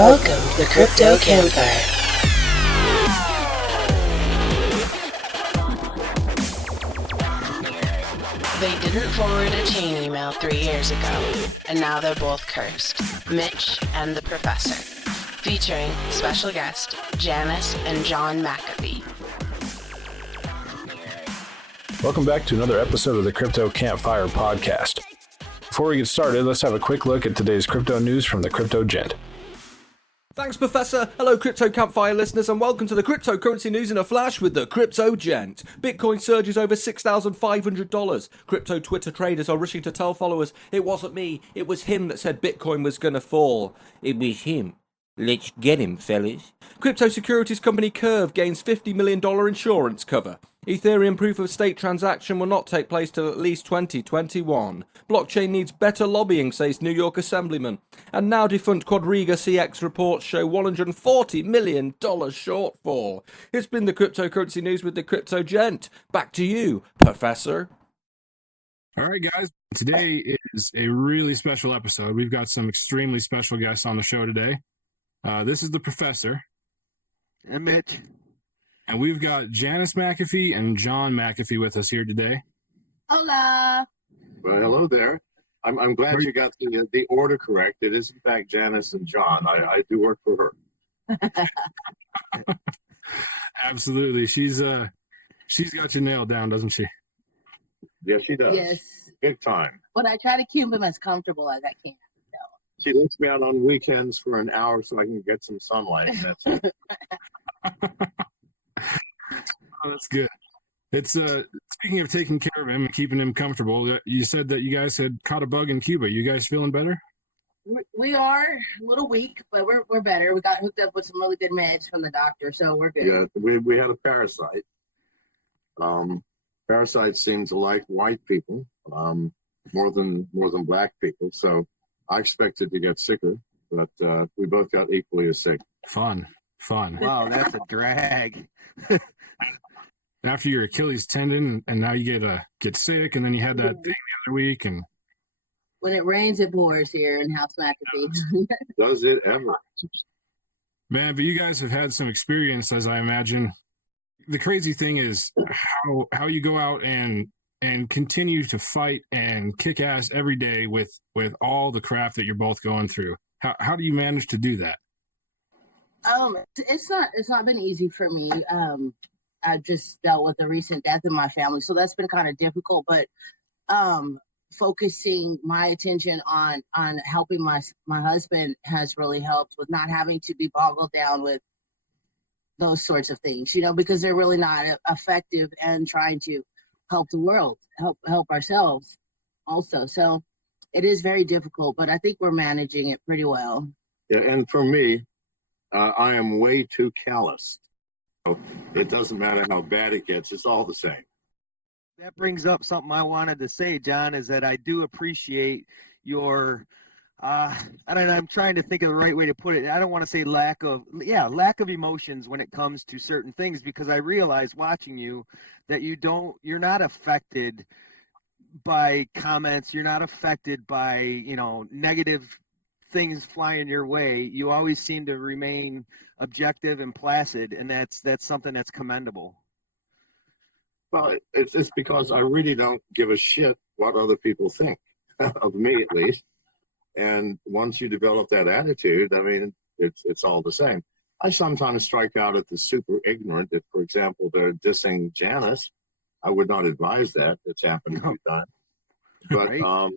Welcome to the Crypto Campfire. They didn't forward a chain email 3 years ago, and now they're both cursed. Mitch and the Professor. Featuring special guest Janice and John McAfee. Welcome back to another episode of the Crypto Campfire podcast. Before we get started, let's have a quick look at today's crypto news from the Crypto Gent. Thanks, Professor. Hello, Crypto Campfire listeners, and welcome to the cryptocurrency news in a flash with the Crypto Gent. Bitcoin surges over $6,500. Crypto Twitter traders are rushing to tell followers, it wasn't me, it was him that said Bitcoin was going to fall. It was him. Let's get him, fellas. Crypto securities company Curve gains $50 million insurance cover. Ethereum proof-of-stake transaction will not take place till at least 2021. Blockchain needs better lobbying, says New York Assemblyman. And now defunct Quadriga CX reports show $140 million shortfall. It's been the cryptocurrency news with the Crypto Gent. Back to you, Professor. All right, guys. Today is a really special episode. We've got some extremely special guests on the show today. This is the Professor. And Mitch. And we've got Janice McAfee and John McAfee with us here today. Hola. Well, hello there. I'm glad you got the order correct. It is, in fact, Janice and John. I do work for her. Absolutely. She's got you nailed down, doesn't she? Yes, she does. Yes. Big time. But I try to keep them as comfortable as I can. She lets me out on weekends for an hour so I can get some sunlight. That's it. Oh, that's good. It's speaking of taking care of him and keeping him comfortable, you said that you guys had caught a bug in Cuba. You guys feeling better? We are a little weak, but we're better. We got hooked up with some really good meds from the doctor, so we're good. Yeah, we had a parasite. Parasites seem to like white people more than black people. So I expected to get sicker, but we both got equally as sick. Fun. Wow, that's a drag. After your Achilles tendon, and now you get sick, and then you had that thing the other week, and when it rains, it pours here in House McAfee. Does it ever? Man, but you guys have had some experience, as I imagine. The crazy thing is how you go out and continue to fight and kick ass every day with all the crap that you're both going through. How do you manage to do that? It's not been easy for me. I just dealt with the recent death in my family, so that's been kind of difficult. But focusing my attention on helping my husband has really helped with not having to be boggled down with those sorts of things, because they're really not effective and trying to help the world, help ourselves also. So it is very difficult, but I think we're managing it pretty well. Yeah, and for me, I am way too callous. It doesn't matter how bad it gets, it's all the same. That brings up something I wanted to say, John, is that I do appreciate your, I don't know, I'm trying to think of the right way to put it. I don't want to say lack of emotions when it comes to certain things, because I realize watching you that you're not affected by comments. You're not affected by, negative things flying your way. You always seem to remain objective and placid, and that's something that's commendable. Well, it's because I really don't give a shit what other people think of me, at least. And once you develop that attitude, I mean, it's all the same. I sometimes strike out at the super ignorant. If, for example, they're dissing Janice, I would not advise that. It's happened a few times. But right.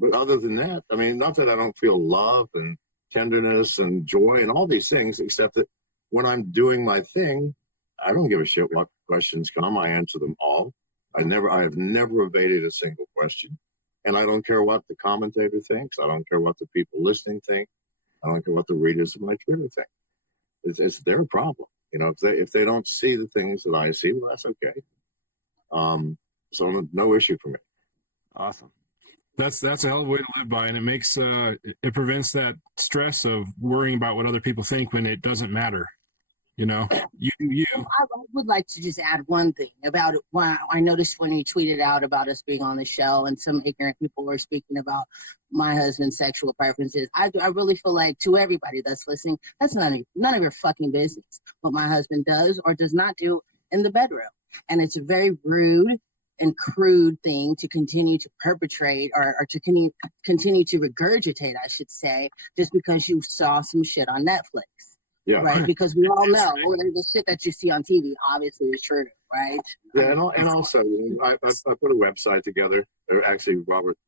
But other than that, I mean, not that I don't feel love and tenderness and joy and all these things, except that when I'm doing my thing, I don't give a shit what questions come. I answer them all. I have never evaded a single question. And I don't care what the commentator thinks. I don't care what the people listening think. I don't care what the readers of my Twitter think. It's their problem. If they don't see the things that I see, well, that's okay. So no issue for me. Awesome. That's a hell of a way to live by, and it makes it prevents that stress of worrying about what other people think when it doesn't matter. You know, you do you. I would like to just add one thing about it. I noticed when you tweeted out about us being on the show and some ignorant people were speaking about my husband's sexual preferences. I really feel like to everybody that's listening, that's none of your fucking business what my husband does or does not do in the bedroom. And it's a very rude and crude thing to continue to perpetrate or to continue to regurgitate, I should say, just because you saw some shit on Netflix. Yeah. Right, because we all know the shit that you see on TV obviously is true, right? Yeah, and also, I put a website together. Actually,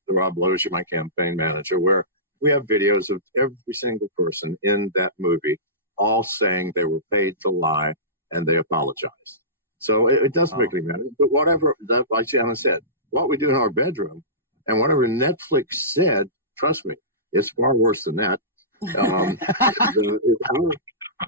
Rob Lozier, my campaign manager, where we have videos of every single person in that movie, all saying they were paid to lie and they apologized. So it doesn't really matter. But whatever, like Janice said, what we do in our bedroom and whatever Netflix said, trust me, it's far worse than that.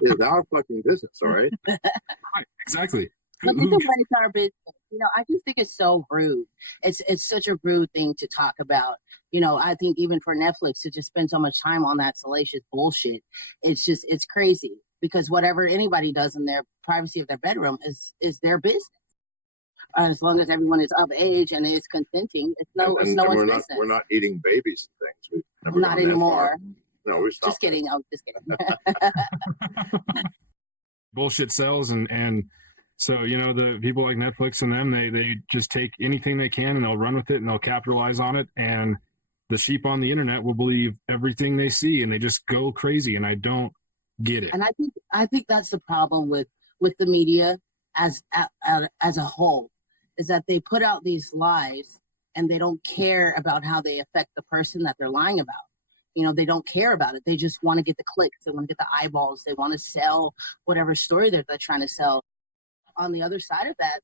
Is our fucking business, all right? Right, exactly. But it's our business. You know, I just think it's so rude. It's such a rude thing to talk about. You know, I think even for Netflix to just spend so much time on that salacious bullshit, it's crazy because whatever anybody does in their privacy of their bedroom is their business. As long as everyone is of age and is consenting, it's no one's business. We're not eating babies and things. We've never not anymore. No, we're stopped. Just kidding. Oh, just kidding. Bullshit sells, and so you know the people like Netflix and them, they just take anything they can and they'll run with it and they'll capitalize on it, and the sheep on the internet will believe everything they see and they just go crazy, and I don't get it. And I think that's the problem with the media as a whole, is that they put out these lies and they don't care about how they affect the person that they're lying about. You know, they don't care about it. They just want to get the clicks. They want to get the eyeballs. They want to sell whatever story that they're trying to sell. On the other side of that,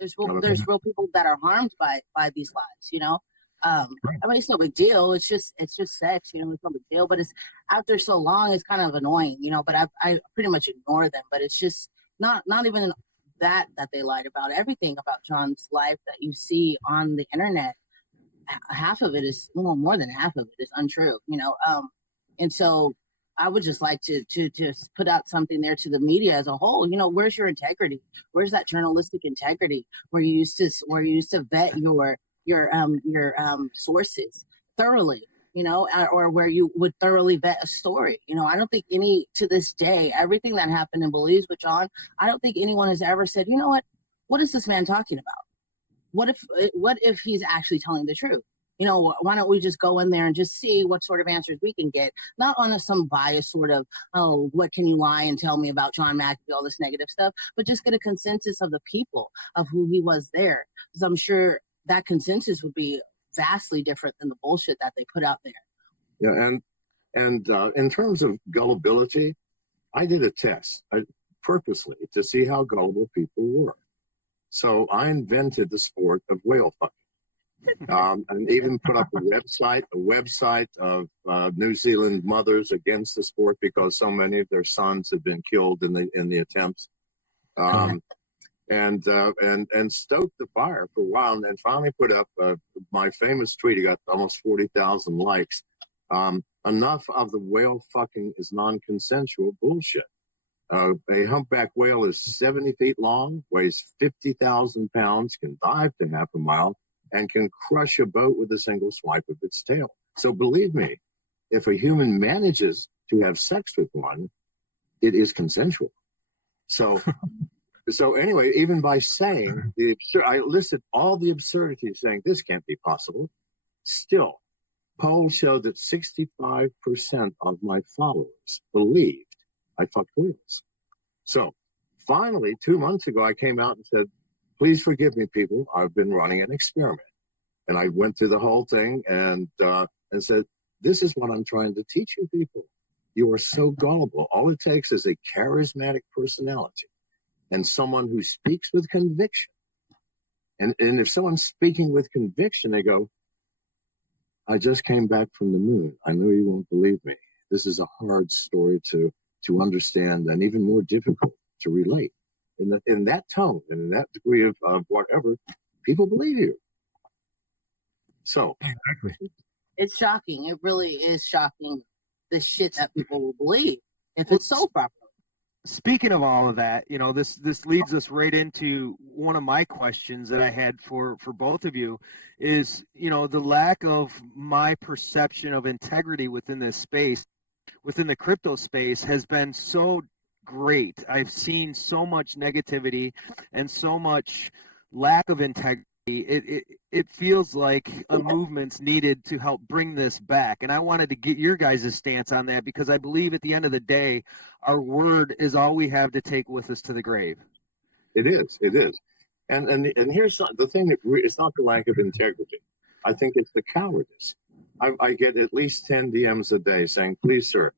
there's real people that are harmed by these lies, you know? I mean, it's no big deal. It's just sex, you know, it's no big deal. But it's after so long, it's kind of annoying, you know, but I pretty much ignore them. But it's just not even that they lied about. Everything about John's life that you see on the internet, half of it is, well, more than half of it is untrue, you know. And so I would just like to just put out something there to the media as a whole. You know, where's your integrity? Where's that journalistic integrity where you used to vet your sources thoroughly, you know, or where you would thoroughly vet a story? You know, I don't think to this day, everything that happened in Belize with John, I don't think anyone has ever said, you know what is this man talking about? What if he's actually telling the truth? You know, why don't we just go in there and just see what sort of answers we can get? Not on some bias sort of, oh, what can you lie and tell me about John McAfee, all this negative stuff, but just get a consensus of the people of who he was there. Because I'm sure that consensus would be vastly different than the bullshit that they put out there. Yeah, and in terms of gullibility, I did a test purposely to see how gullible people were. So I invented the sport of whale fucking, and even put up a website of New Zealand mothers against the sport because so many of their sons had been killed in the attempts, and stoked the fire for a while, and finally put up my famous tweet. It got almost 40,000 likes. Enough of the whale fucking is non-consensual bullshit. A humpback whale is 70 feet long, weighs 50,000 pounds, can dive to half a mile, and can crush a boat with a single swipe of its tail. So believe me, if a human manages to have sex with one, it is consensual. So anyway, even by saying I listed all the absurdities, saying this can't be possible. Still, polls show that 65% of my followers believed I fucked whales. So finally, 2 months ago, I came out and said, please forgive me, people. I've been running an experiment. And I went through the whole thing and said, this is what I'm trying to teach you people. You are so gullible. All it takes is a charismatic personality and someone who speaks with conviction. And if someone's speaking with conviction, they go, I just came back from the moon. I know you won't believe me. This is a hard story to understand and even more difficult to relate. In that tone and in that degree of whatever, people believe you. So exactly, it's shocking. It really is shocking, the shit that people will believe if it's sold properly. speaking of all of that, this leads us right into one of my questions that I had for both of you is, the lack of my perception of integrity within this space, within the crypto space, has been so great. I've seen so much negativity and so much lack of integrity. It feels like a movement's needed to help bring this back. And I wanted to get your guys' stance on that, because I believe at the end of the day, our word is all we have to take with us to the grave. It is. And here's the thing it's not the lack of integrity. I think it's the cowardice. I get at least 10 DMs a day saying, please, sir,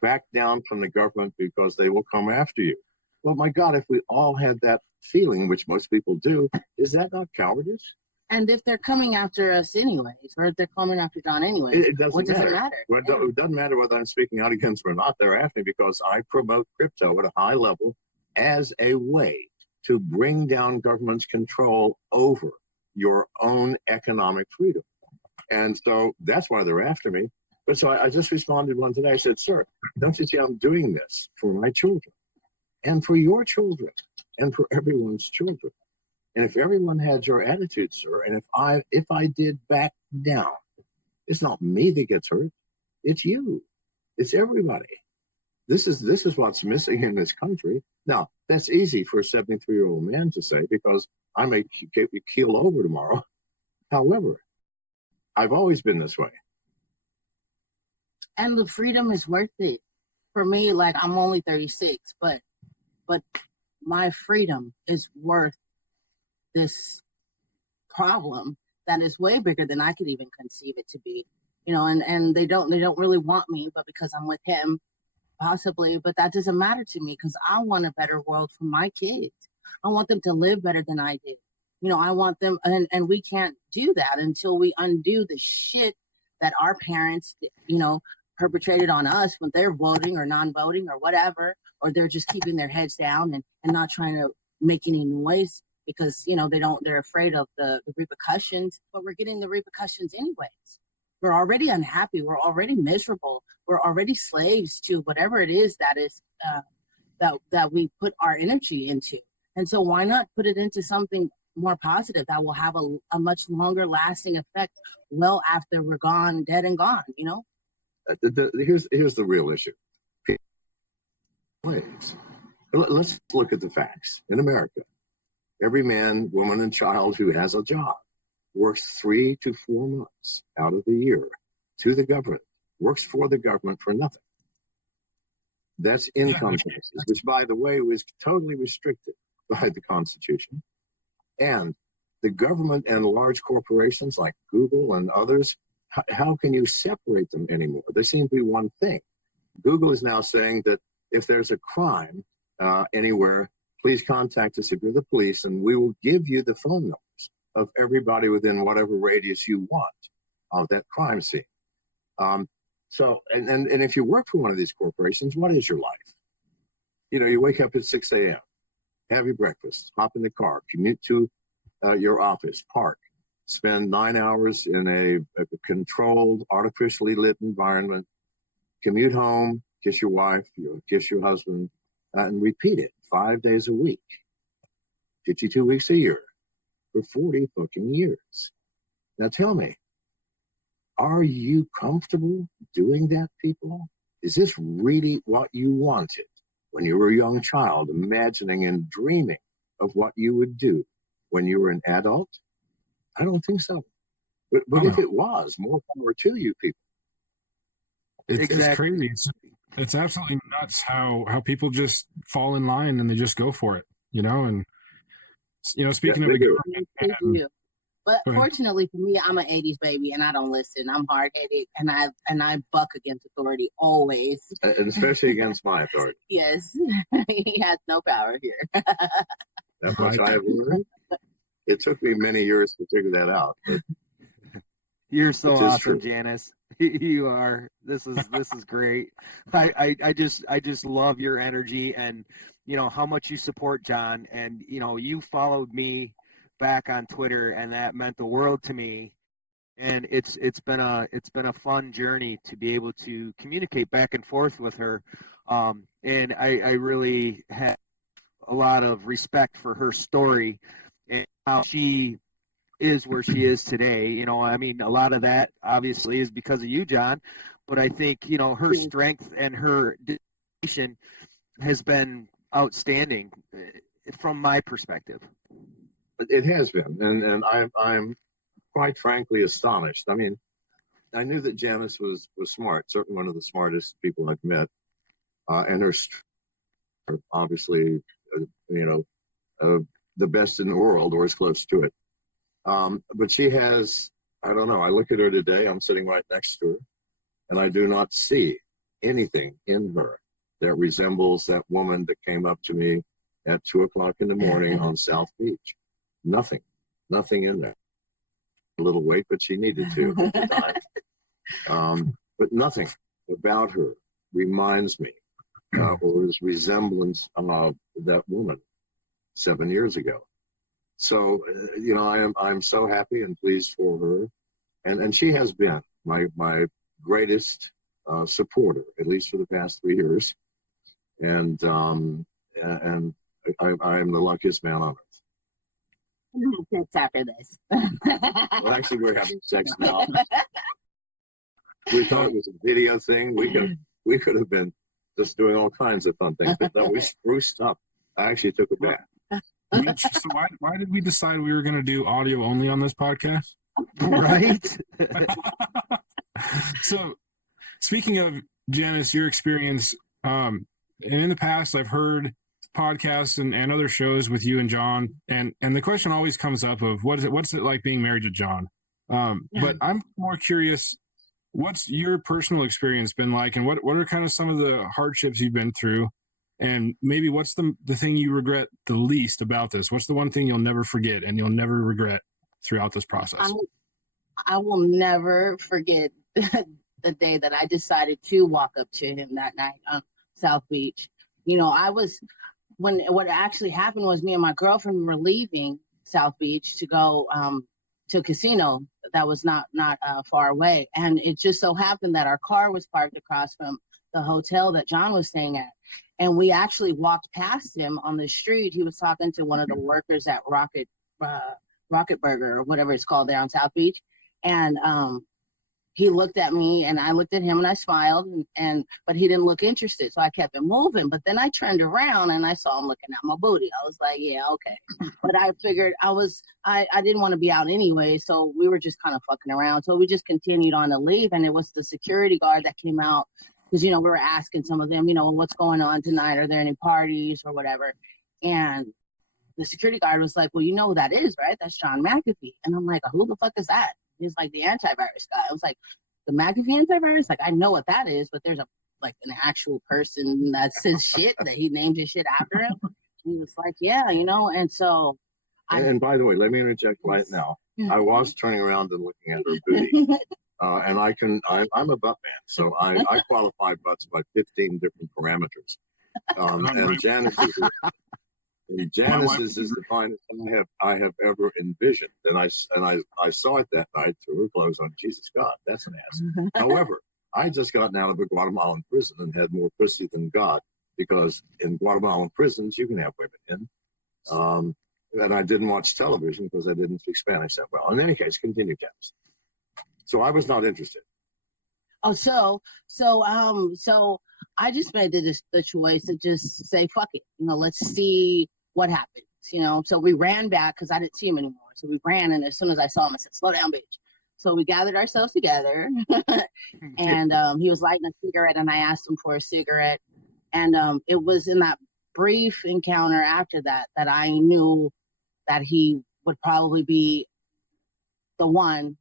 back down from the government because they will come after you. Well, my God, if we all had that feeling, which most people do, is that not cowardice? And if they're coming after us anyways, or if they're coming after John anyways, what does it matter? Well, it doesn't matter whether I'm speaking out against them or not. They're after me because I promote crypto at a high level as a way to bring down government's control over your own economic freedom. And so that's why they're after me. But so I just responded one today. I said, sir, don't you see I'm doing this for my children and for your children and for everyone's children? And if everyone had your attitude, sir, and if I did back down, it's not me that gets hurt. It's you. It's everybody. This is what's missing in this country. Now, that's easy for a 73-year-old man to say because I may keel over tomorrow. However, I've always been this way. And the freedom is worth it. For me, like, I'm only 36, but my freedom is worth this problem that is way bigger than I could even conceive it to be. And they don't really want me, but because I'm with him, possibly, but that doesn't matter to me because I want a better world for my kids. I want them to live better than I did. I want them, and we can't do that until we undo the shit that our parents, perpetrated on us when they're voting or non-voting or whatever, or they're just keeping their heads down and not trying to make any noise because, they're afraid of the repercussions, but we're getting the repercussions anyways. We're already unhappy. We're already miserable. We're already slaves to whatever it is that is, that we put our energy into. And so why not put it into something more positive that will have a much longer lasting effect well after we're gone, dead and gone, Here's the real issue. Let's look at the facts. In America, every man, woman, and child who has a job works 3 to 4 months out of the year to the government, works for the government for nothing. That's income taxes, which, by the way, was totally restricted by the Constitution. And the government and large corporations like Google and others, how can you separate them anymore? They seem to be one thing. Google is now saying that if there's a crime anywhere, please contact us if you're the police, and we will give you the phone numbers of everybody within whatever radius you want of that crime scene. So if you work for one of these corporations, what is your life? You wake up at 6 a.m., have your breakfast, hop in the car, commute to your office, park, spend 9 hours in a controlled, artificially lit environment, commute home, kiss your wife, kiss your husband, and repeat it 5 days a week, 52 weeks a year, for 40 fucking years. Now tell me, are you comfortable doing that, people? Is this really what you wanted when you were a young child, imagining and dreaming of what you would do when you were an adult? I don't think so. But if it was, more power to you people. It's crazy. It's absolutely nuts how people just fall in line and they just go for it, and speaking of the government. But fortunately for me, I'm an 80s baby and I don't listen. I'm hard-headed and I buck against authority always. And especially against my authority. Yes. He has no power here. That much I have learned. It took me many years to figure that out. But you're so awesome, Janice. You are. This is great. I just love your energy and how much you support John, and you followed me back on Twitter, and that meant the world to me. And it's been a fun journey to be able to communicate back and forth with her And I really have a lot of respect for her story and how she is where she is today. You know, I mean, a lot of that obviously is because of you, John, but I think, you know, her strength and her dedication has been outstanding from my perspective. It has been, and I'm quite frankly astonished. I mean, I knew that Janice was smart, certainly one of the smartest people I've met, and her obviously, the best in the world or as close to it. But she has, I don't know, I look at her today, I'm sitting right next to her, and I do not see anything in her that resembles that woman that came up to me at 2:00 in the morning on South Beach. Nothing in there. A little weight, but she needed to at the time. But nothing about her reminds me or is resemblance of that woman 7 years ago. So, I'm so happy and pleased for her. And she has been my greatest supporter, at least for the past 3 years. And I am the luckiest man on earth. It's after this. Well, actually, we're having sex now. We thought it was a video thing. We could have been just doing all kinds of fun things, but no, we spruced up. I actually took a bath. So why did we decide we were going to do audio only on this podcast? Right. So, speaking of Janice, your experience, and in the past, I've heard podcasts and other shows with you and John, and the question always comes up of what's it like being married to John? But I'm more curious, what's your personal experience been like, and what are kind of some of the hardships you've been through, and maybe what's the thing you regret the least about this? What's the one thing you'll never forget and you'll never regret throughout this process? I will never forget the day that I decided to walk up to him that night on South Beach. You know, what actually happened was me and my girlfriend were leaving South Beach to go to a casino that was not far away. And it just so happened that our car was parked across from the hotel that John was staying at. And we actually walked past him on the street. He was talking to one of the workers at Rocket Burger or whatever it's called there on South Beach. And he looked at me and I looked at him and I smiled, but he didn't look interested. So I kept it moving. But then I turned around and I saw him looking at my booty. I was like, yeah, okay. But I figured I didn't want to be out anyway. So we were just kind of fucking around. So we just continued on to leave. And it was the security guard that came out because, we were asking some of them, what's going on tonight? Are there any parties or whatever? And the security guard was like, well, you know who that is, right? That's John McAfee. And I'm like, who the fuck is that? He's like the antivirus guy. I was like, the McAfee antivirus? Like, I know what that is, but there's an actual person that says shit that he named his shit after him. He was like, yeah, and so. And by the way, let me interject right now. I was turning around and looking at her booty. And I'm a butt man, so I qualify butts by 15 different parameters. And Janice's is the finest I have ever envisioned, and I saw it that night through her clothes on. Jesus God, that's an ass. However, I just gotten out of a Guatemalan prison and had more pussy than God, because in Guatemalan prisons you can have women in. And I didn't watch television because I didn't speak Spanish that well. In any case, continue, Janice. So I was not interested. Oh, so I just made the choice to just say fuck it. Let's see what happens. So we ran back because I didn't see him anymore. So we ran, and as soon as I saw him, I said, "Slow down, bitch." So we gathered ourselves together, and he was lighting a cigarette, and I asked him for a cigarette, and it was in that brief encounter after that I knew that he would probably be the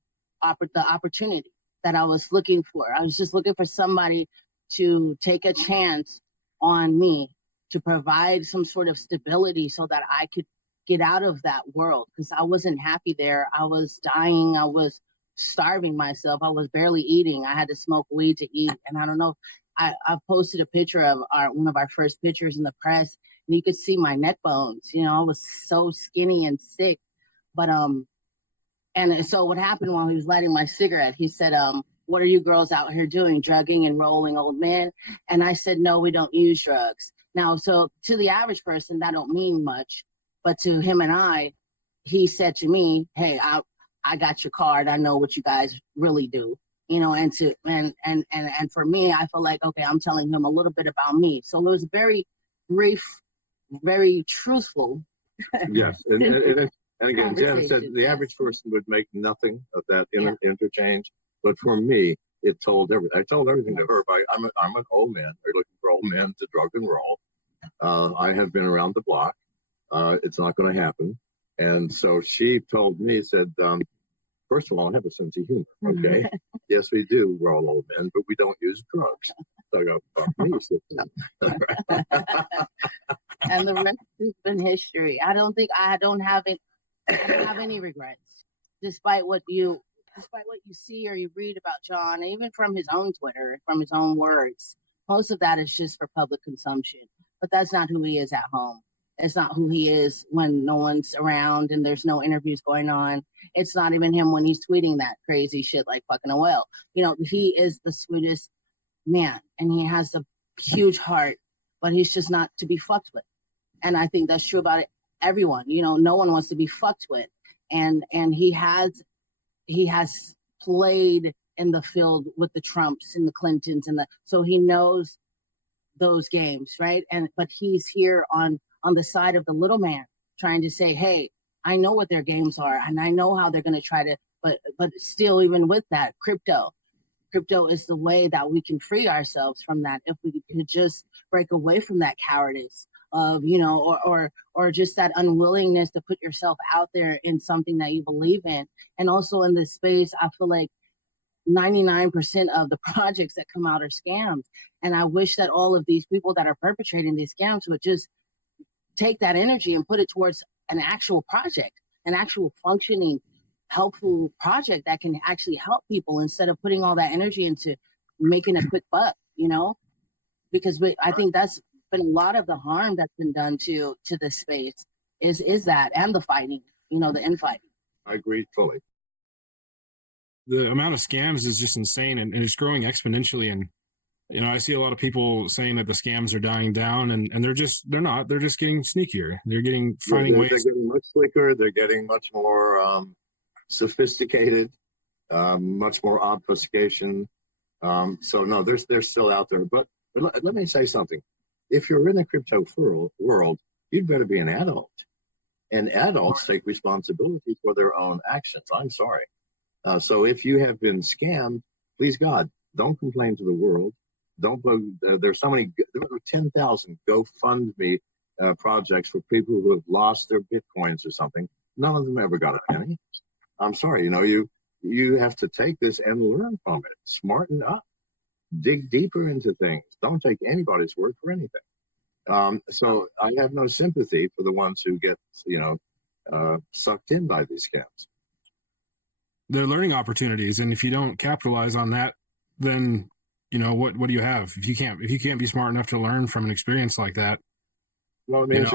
opportunity that I was looking for. I was just looking for somebody to take a chance on me, to provide some sort of stability so that I could get out of that world, because I wasn't happy there. I was dying. I was starving myself. I was barely eating. I had to smoke weed to eat. And I don't know, I posted a picture of one of our first pictures in the press, and you could see my neck bones. I was so skinny and sick. But and so what happened when he was lighting my cigarette, he said, what are you girls out here doing? Drugging and rolling old men? And I said, no, we don't use drugs. Now, so to the average person, that don't mean much. But to him and I, he said to me, hey, I got your card. I know what you guys really do. You know, and for me, I feel like, okay, I'm telling him a little bit about me. So it was very brief, very truthful. Yes. And again, Janice said the average person would make nothing of that interchange. But for me, it told everything. I told everything to her. I'm an old man. They're looking for old men to drug and roll. I have been around the block. It's not going to happen. And so she told me, said, first of all, I have a sense of humor. Okay. Yes, we do roll old men, but we don't use drugs. So I go, fuck me. And the rest has been history. I don't have any regrets, despite what you see or you read about John, even from his own Twitter, from his own words. Most of that is just for public consumption, but that's not who he is at home. It's not who he is when no one's around and there's no interviews going on. It's not even him when he's tweeting that crazy shit like fucking a whale. You know, he is the sweetest man and he has a huge heart, but he's just not to be fucked with. And I think that's true about everyone. You know, no one wants to be fucked with. And he has played in the field with the Trumps and the Clintons so he knows those games, right? But he's here on the side of the little man trying to say, hey, I know what their games are and I know how they're going to try to, but still, even with that, crypto is the way that we can free ourselves from that. If we could just break away from that cowardice of, you know, or just that unwillingness to put yourself out there in something that you believe in. And also in this space, I feel like 99% of the projects that come out are scams. And I wish that all of these people that are perpetrating these scams would just take that energy and put it towards an actual project, an actual functioning, helpful project that can actually help people instead of putting all that energy into making a quick buck, you know, because I think that's been a lot of the harm that's been done to this space is that, and the fighting, you know, the infighting. I agree fully. The amount of scams is just insane and it's growing exponentially. And, you know, I see a lot of people saying that the scams are dying down and they're not, they're just getting sneakier. They're finding ways. They're getting much slicker. They're getting much more sophisticated, much more obfuscation. So no, they're still out there. But let me say something. If you're in the crypto world, you'd better be an adult. And adults take responsibility for their own actions. I'm sorry. So if you have been scammed, please God, don't complain to the world. Don't. There's so many. There were 10,000 GoFundMe projects for people who have lost their bitcoins or something. None of them ever got a penny. I'm sorry. You know, you have to take this and learn from it. Smarten up. Dig deeper into things. Don't take anybody's word for anything. So I have no sympathy for the ones who get, you know, sucked in by these scams. They're learning opportunities, and if you don't capitalize on that, then you know what do you have? If you can't be smart enough to learn from an experience like that, well, it means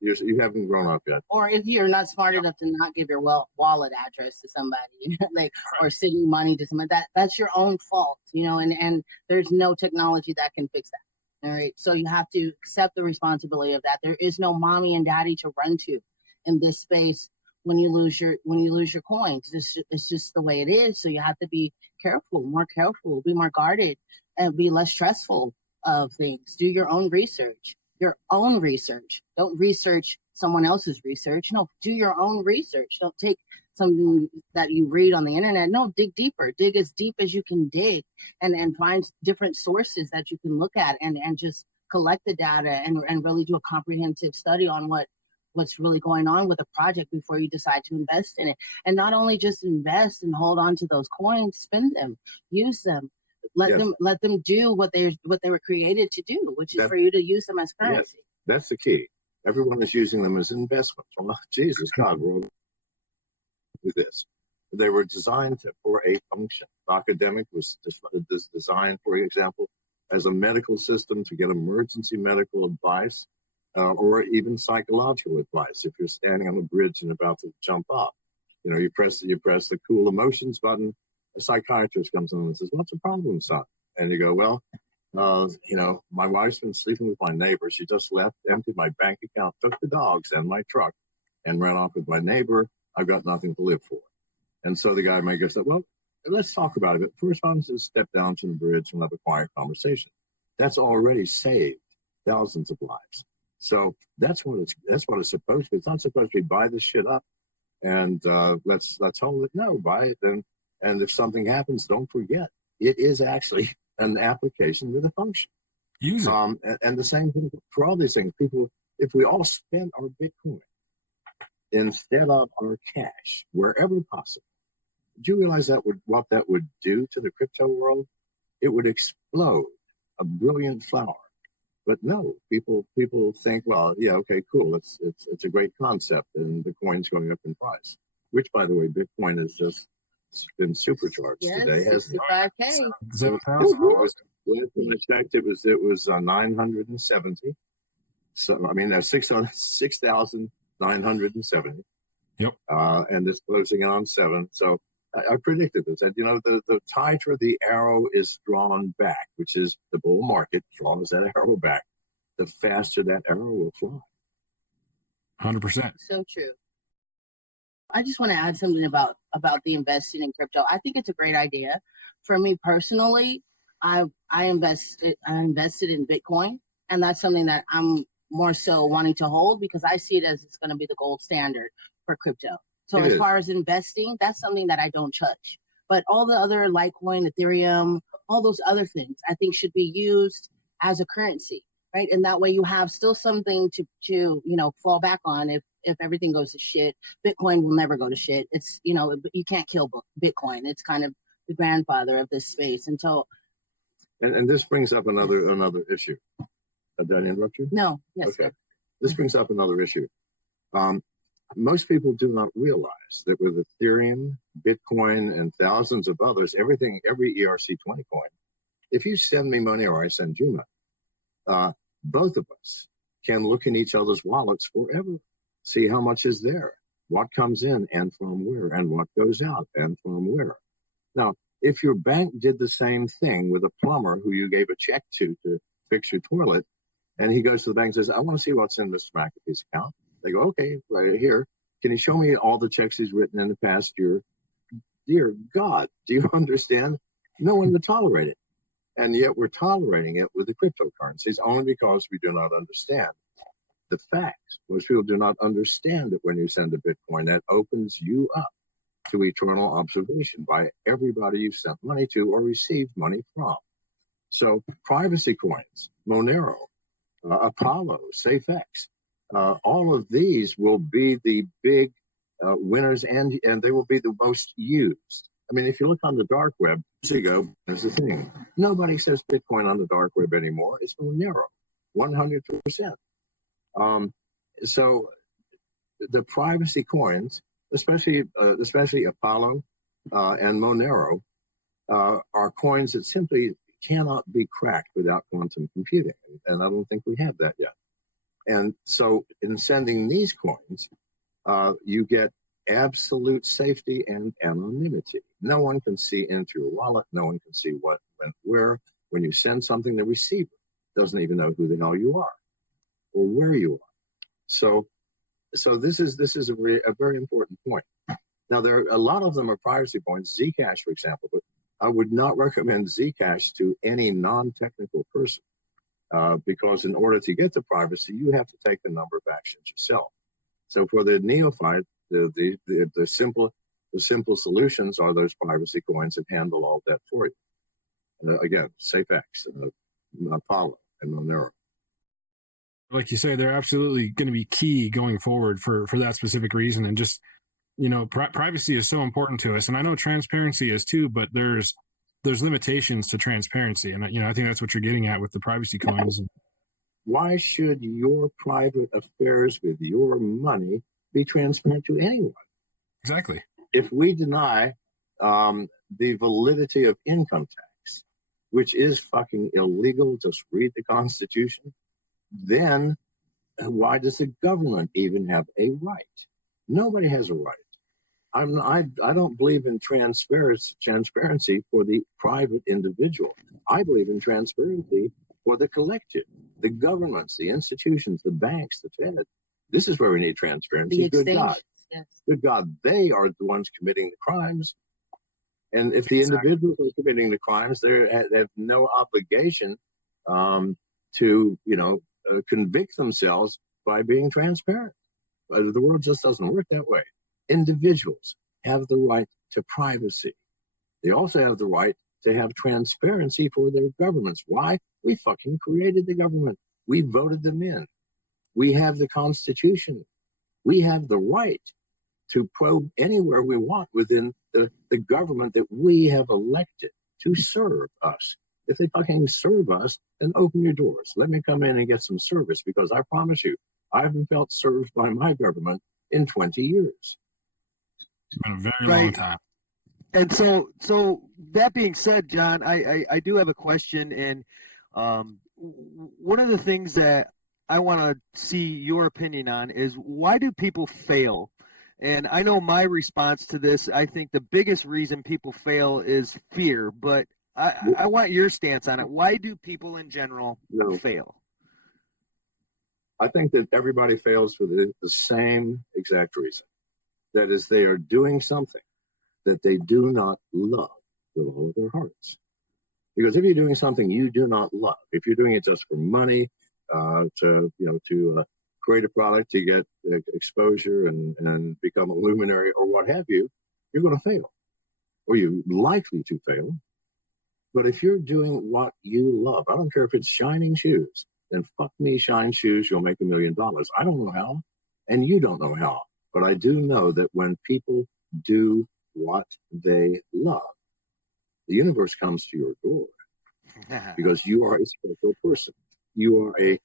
you haven't grown up yet. Or if you're not smart enough to not give your wallet address to somebody, like, or sending money to somebody, that's your own fault, you know. And there's no technology that can fix that. All right, so you have to accept the responsibility of that. There is no mommy and daddy to run to in this space when you lose your coins. It's just the way it is. So you have to be more careful, be more guarded, and be less stressful of things. Do your own research. Don't research someone else's research. No, do your own research. Don't take something that you read on the internet. No, dig deeper. Dig as deep as you can dig and find different sources that you can look at and just collect the data and really do a comprehensive study on what's really going on with a project before you decide to invest in it. And not only just invest and hold on to those coins, spend them, use them. Let them do what they were created to do, which is for you to use them as currency. Yes, that's the key. Everyone is using them as investments. Well, Jesus God, we're all do this. They were designed for a function. Academic was designed, for example, as a medical system to get emergency medical advice or even psychological advice. If you're standing on a bridge and about to jump off, you know, you press the cool emotions button. a psychiatrist comes in and says, "What's the problem, son?" And you go, "Well, my wife's been sleeping with my neighbor. She just left, emptied my bank account, took the dogs and my truck, and ran off with my neighbor. I've got nothing to live for." And so the guy might go, "Well, let's talk about it. But first, I'm just step down to the bridge and have a quiet conversation." That's already saved thousands of lives. So that's what it's supposed to be. It's not supposed to be buy this shit up and let's hold it. No, buy it, and if something happens, don't forget it is actually an application with a function. Use it. And the same thing for all these things. People, if we all spend our Bitcoin instead of our cash wherever possible, do you realize what that would do to the crypto world? It would explode a brilliant flower. But no, people think, well, yeah, okay, cool. It's a great concept, and the coin's going up in price. Which, by the way, Bitcoin has just been supercharged today, hasn't it? 65K. When I checked, it was 970. So I mean, 6,970. Yep. And it's closing on 7. So I predicted this. And the tighter the arrow is drawn back, which is the bull market draws that arrow back, the faster that arrow will fly. 100%. So true. I just want to add something about the investing in crypto. I think it's a great idea. For me personally, I invested in Bitcoin, and that's something that I'm more so wanting to hold because I see it as it's going to be the gold standard for crypto. So as far as investing, that's something that I don't touch. But all the other Litecoin, Ethereum, all those other things, I think should be used as a currency, right? And that way you have still something to fall back on if everything goes to shit. Bitcoin will never go to shit. It's, you can't kill Bitcoin. It's kind of the grandfather of this space until. And this brings up another issue. Did I interrupt you? No. Yes. Okay. Sir. This brings up another issue. Most people do not realize that with Ethereum, Bitcoin, and thousands of others, every ERC20 coin, if you send me money or I send you money, both of us can look in each other's wallets forever, see how much is there, what comes in and from where, and what goes out and from where. Now, if your bank did the same thing with a plumber who you gave a check to fix your toilet, and he goes to the bank and says, "I want to see what's in Mr. McAfee's account." They go, "Okay, right here. Can you show me all the checks he's written in the past year?" Dear God, do you understand? No one would tolerate it. And yet we're tolerating it with the cryptocurrencies only because we do not understand the facts. Most people do not understand that when you send a Bitcoin, that opens you up to eternal observation by everybody you've sent money to or received money from. So privacy coins, Monero, Apollo, SafeX, all of these will be the big winners, and they will be the most used. I mean, if you look on the dark web, years ago, there's the thing. Nobody says Bitcoin on the dark web anymore. It's Monero, 100%. So the privacy coins, especially Apollo and Monero, are coins that simply cannot be cracked without quantum computing, and I don't think we have that yet. And so in sending these coins, you get absolute safety and anonymity. No one can see into your wallet. No one can see what went where. When you send something, the receiver doesn't even know who the hell you are or where you are. So this is a very important point. Now, a lot of them are privacy points, Zcash, for example, but I would not recommend Zcash to any non-technical person because in order to get the privacy, you have to take a number of actions yourself. So for the neophyte, the simple solutions are those privacy coins that handle all that for you. Again, SafeX, Apollo, and Monero. Like you say, they're absolutely going to be key going forward for that specific reason. And just, privacy is so important to us. And I know transparency is too, but there's limitations to transparency. And, I think that's what you're getting at with the privacy coins. Why should your private affairs with your money be transparent to anyone? Exactly. If we deny the validity of income tax, which is fucking illegal, just read the Constitution, then why does the government even have a right? Nobody has a right I don't believe in transparency for the private individual. I believe in transparency for the collective, the governments, the institutions, the banks, the Fed. This is where we need transparency. Good God. Yes. Good God, they are the ones committing the crimes. And if the individuals are committing the crimes, they have no obligation to, convict themselves by being transparent. But the world just doesn't work that way. Individuals have the right to privacy. They also have the right to have transparency for their governments. Why? We fucking created the government. We voted them in. We have the Constitution. We have the right to probe anywhere we want within the government that we have elected to serve us. If they fucking serve us, then open your doors. Let me come in and get some service, because I promise you, I haven't felt served by my government in 20 years. It's been a very long time. And so that being said, John, I do have a question, and one of the things that I want to see your opinion on is, why do people fail? And I know my response to this, I think the biggest reason people fail is fear, but I want your stance on it. Why do people in general fail? I think that everybody fails for the same exact reason. That is, they are doing something that they do not love with all of their hearts. Because if you're doing something you do not love, if you're doing it just for money, to create a product to get exposure and become a luminary or what have you, you're going to fail, or you're likely to fail. But if you're doing what you love, I don't care if it's shining shoes, then fuck me, shine shoes, you'll make $1 million. I don't know how, and you don't know how, but I do know that when people do what they love, the universe comes to your door, because you are a special person. You are a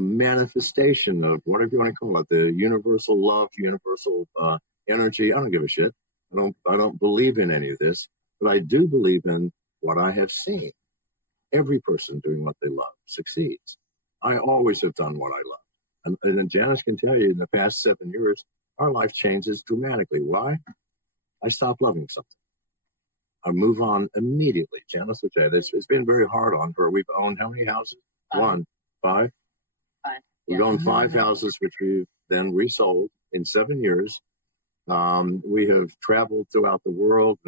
manifestation of whatever you want to call it, the universal love, universal energy. I don't give a shit. I don't believe in any of this, but I do believe in what I have seen. Every person doing what they love succeeds. I always have done what I love. And Janice can tell you, in the past 7 years, our life changes dramatically. Why? I stopped loving something. I move on immediately. Janice would say this. It's been very hard on her. We've owned how many houses? 5. We've owned 5 houses, which we've then resold in 7 years. We have traveled throughout the world,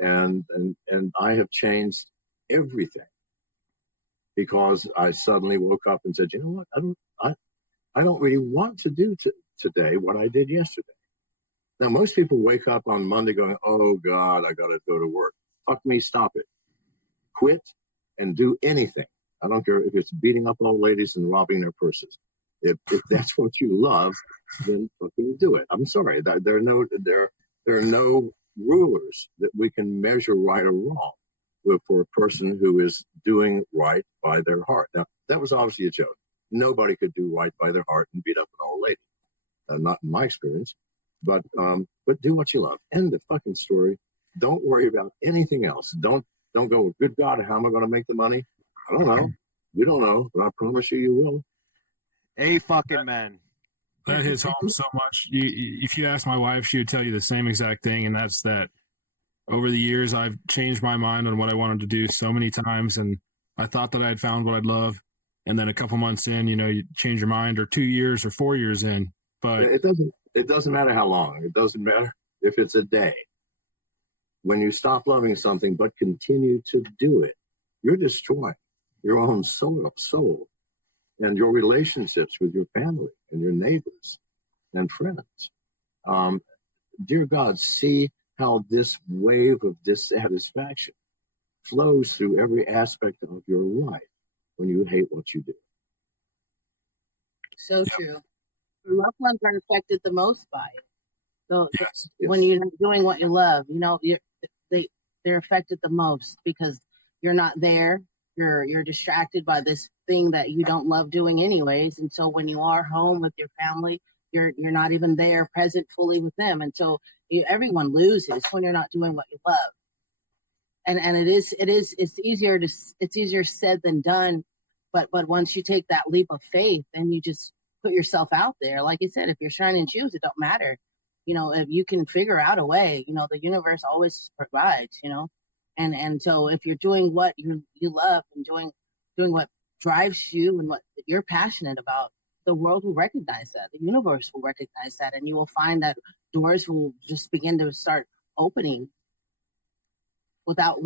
and I have changed everything, because I suddenly woke up and said, you know what? I don't really want to do today what I did yesterday. Now, most people wake up on Monday going, oh God, I got to go to work. Fuck me, stop it. Quit and do anything. I don't care if it's beating up old ladies and robbing their purses. If that's what you love, then fucking do it. I'm sorry. There are no rulers that we can measure right or wrong for a person who is doing right by their heart. Now, that was obviously a joke. Nobody could do right by their heart and beat up an old lady. Not in my experience. But do what you love. End the fucking story. Don't worry about anything else. Don't go, good God, how am I going to make the money? I don't know. You don't know, but I promise you will. Man. That hits home so much. If you ask my wife, she would tell you the same exact thing, and that's that over the years, I've changed my mind on what I wanted to do so many times, and I thought that I had found what I'd love, and then a couple months in, you change your mind, or 2 years or 4 years in. But it doesn't matter how long. It doesn't matter if it's a day. When you stop loving something but continue to do it, you're destroying your own soul and your relationships with your family and your neighbors and friends. Dear God, see how this wave of dissatisfaction flows through every aspect of your life when you hate what you do. So true. Your loved ones are affected the most by it. So Yes. when you're not doing what you love, they're affected the most, because you're not there. You're distracted by this thing that you don't love doing anyways. And so when you are home with your family, you're not even there present fully with them. And so everyone loses when you're not doing what you love. And it's easier said than done. But once you take that leap of faith and you just put yourself out there, like you said, if you're shining shoes, it don't matter. if you can figure out a way, the universe always provides, and so if you're doing what you love and doing what drives you and what you're passionate about, the world will recognize that, the universe will recognize that, and you will find that doors will just begin to start opening without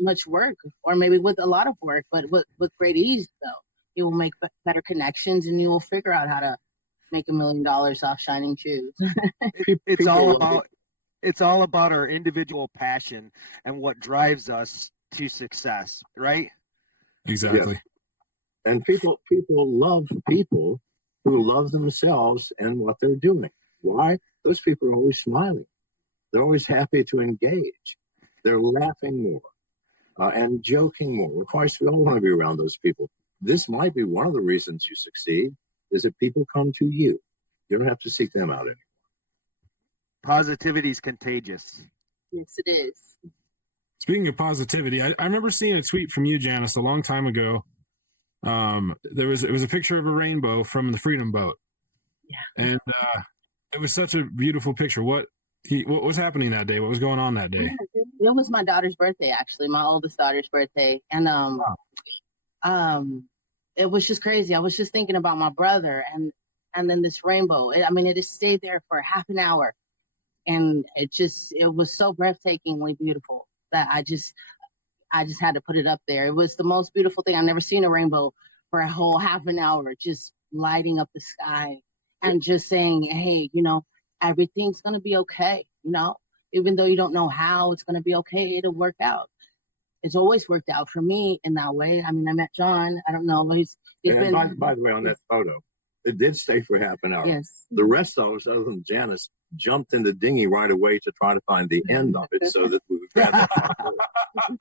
much work, or maybe with a lot of work, but with great ease. Though you will make better connections, and you will figure out how to make $1 million off shining shoes. It's all about our individual passion and what drives us to success, right? Exactly. Yes. And people love people who love themselves and what they're doing. Why? Those people are always smiling. They're always happy to engage. They're laughing more and joking more. Of course, we all want to be around those people. This might be one of the reasons you succeed, is that people come to you. You don't have to seek them out anymore. Positivity is contagious. Yes, it is. Speaking of positivity, I remember seeing a tweet from you, Janice, a long time ago. It was a picture of a rainbow from the Freedom Boat. Yeah. And it was such a beautiful picture. What was happening that day? What was going on that day? It was my daughter's birthday, actually, my oldest daughter's birthday. And it was just crazy. I was just thinking about my brother and then this rainbow. It just stayed there for half an hour. And it was so breathtakingly beautiful that I just had to put it up there. It was the most beautiful thing. I've never seen a rainbow for a whole half an hour, just lighting up the sky and just saying, hey, everything's going to be okay. Even though you don't know how it's going to be okay, it'll work out. It's always worked out for me in that way. I met John. I don't know. He's been. By the way, on that photo, it did stay for half an hour. Yes. The rest of us, other than Janice, jumped in the dinghy right away to try to find the end of it so that we would grab it.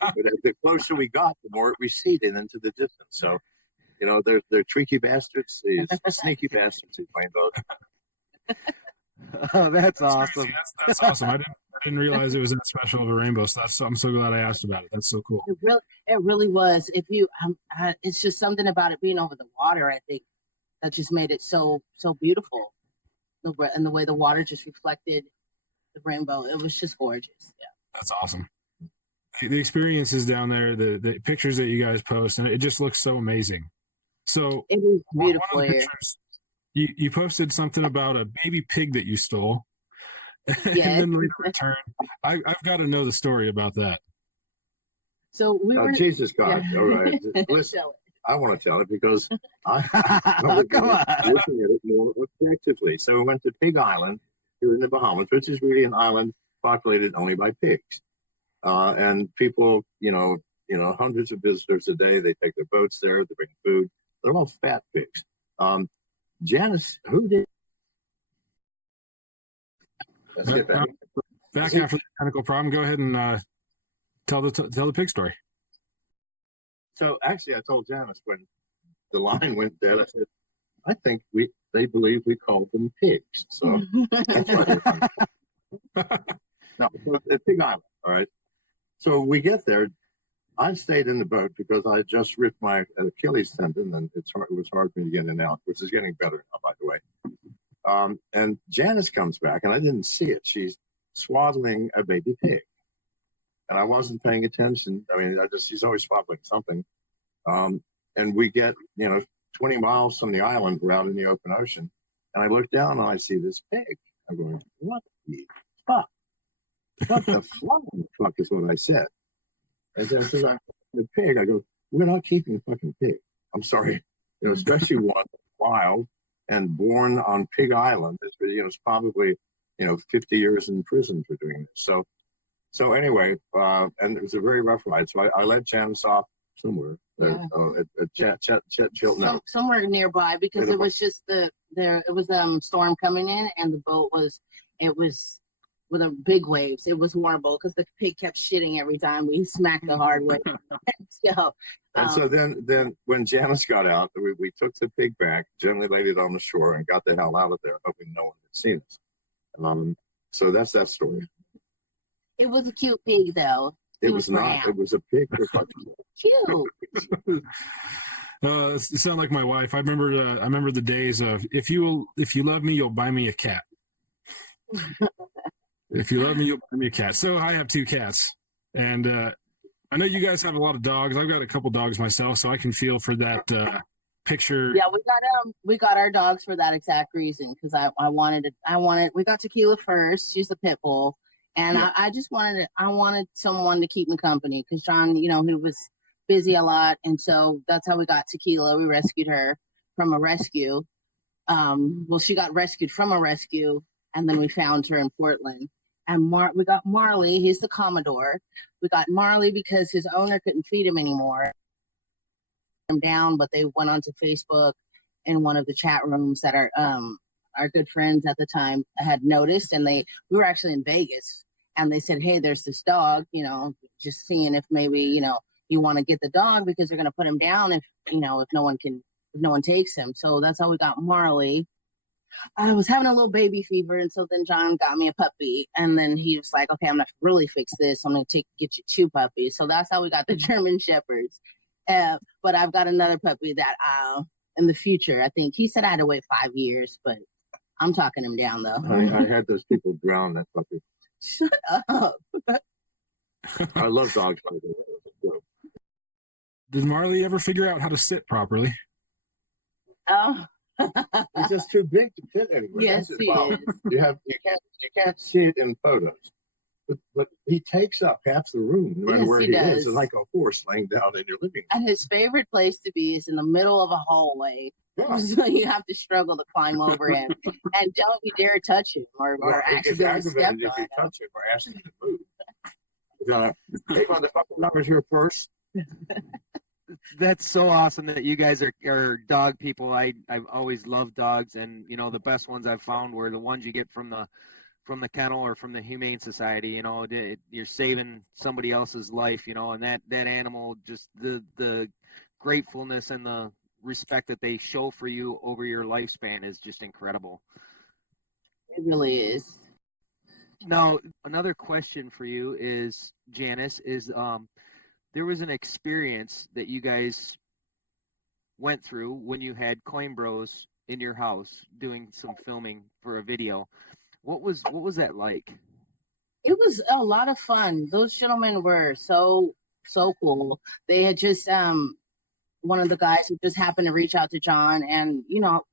But the closer we got, the more it receded into the distance. So, they're tricky bastards, sneaky bastards who find those. Oh, that's awesome. That's awesome. I didn't realize it was that special of a rainbow. So I'm so glad I asked about it. That's so cool. It really was. If you, it's just something about it being over the water, I think, that just made it so beautiful. And the way the water just reflected the rainbow, it was just gorgeous. Yeah, that's awesome. The experiences down there, the pictures that you guys post, and it just looks so amazing. So it was beautiful. One of the pictures, you posted something about a baby pig that you stole, and then later returned. I've got to know the story about that. So we were. Jesus God! Yeah. All right, listen. I want to tell it because I'm looking at it more objectively. So we went to Pig Island here in the Bahamas, which is really an island populated only by pigs. And people, hundreds of visitors a day. They take their boats there. They bring food. They're all fat pigs. Janice, who did? Let's get back. Back after the technical problem. Go ahead and tell the pig story. So actually, I told Janice when the line went dead, I said, I think they believe we called them pigs. So that's why no, it's Pig Island, all right? So we get there. I stayed in the boat because I just ripped my Achilles tendon, and it was hard for me to get in and out, which is getting better now, by the way. And Janice comes back, and I didn't see it. She's swaddling a baby pig. And I wasn't paying attention. She's always swaddling something. And we get, 20 miles from the island, we're out in the open ocean. And I look down and I see this pig. I'm going, what the fuck? What the fuck is what I said. And then says, the pig, I go, we're not keeping a fucking pig. I'm sorry. Especially one wild and born on Pig Island. It's probably, 50 years in prison for doing this. So anyway, and it was a very rough ride. So I let Janice off somewhere. Somewhere nearby, because it was just it was storm coming in, and the boat was with a big waves. It was horrible because the pig kept shitting every time we smacked the hard way. So then when Janice got out, we took the pig back, gently laid it on the shore, and got the hell out of there, hoping no one had seen us. So that's that story. It was a cute pig, though. It was not. It was a pig. Cute. You sound like my wife. I remember the days of if you love me, you'll buy me a cat. If you love me, you'll buy me a cat. So I have 2 cats, and I know you guys have a lot of dogs. I've got a couple dogs myself, so I can feel for that picture. Yeah, we got our dogs for that exact reason because we got Tequila first. She's a pit bull, and Yeah. I wanted someone to keep me company because John, he was busy a lot, and so that's how we got Tequila. We rescued her from a rescue. Well, she got rescued from a rescue, and then we found her in Portland. And we got Marley. He's the Commodore. We got Marley because his owner couldn't feed him anymore. Him down, but they went onto Facebook in one of the chat rooms that our good friends at the time had noticed, and we were actually in Vegas, and they said, "Hey, there's this dog. Just seeing if maybe you want to get the dog because they're going to put him down if no one takes him." So that's how we got Marley. I was having a little baby fever, and so then John got me a puppy, and then he was like, "Okay, I'm gonna really fix this. I'm gonna get you 2 puppies." So that's how we got the German Shepherds. But I've got another puppy that in the future, I think he said I had to wait 5 years, but I'm talking him down though. I had those people drown that puppy. Shut up. I love dogs. By the way. Did Marley ever figure out how to sit properly? Oh. He's just too big to fit anywhere. Yes, he is. You can't see it in photos, but he takes up half the room, no matter where he is. It's like a horse laying down in your living room. And his favorite place to be is in the middle of a hallway. Yeah. So you have to struggle to climb over him, and don't you dare touch him or accidentally step on if you him. touch him or ask him to move. Hey, motherfucker, I was here first. That's so awesome that you guys are dog people. I've always loved dogs, and the best ones I've found were the ones you get from the kennel or from the Humane Society. You're saving somebody else's life, and that animal, just the gratefulness and the respect that they show for you over your lifespan is just incredible. It really is. Now, another question for you is, Janice, there was an experience that you guys went through when you had Coin Bros in your house doing some filming for a video. What was that like? It was a lot of fun. Those gentlemen were so cool. They had just one of the guys who just happened to reach out to John, and